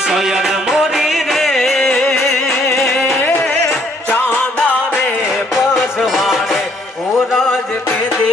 સોયન મોરી રે ચાંદા રે પસવાડે ઓ રાજ કે દે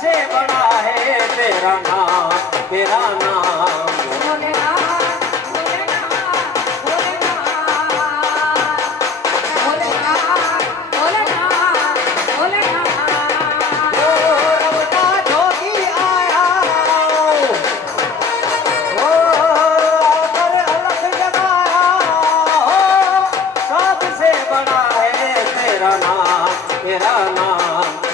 से बड़ा है तेरा नाम तेरा नाम। तेरा नाम तेरा नाम।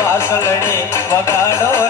વાસળને વગાડો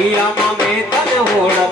दिया मामे तन होड़ा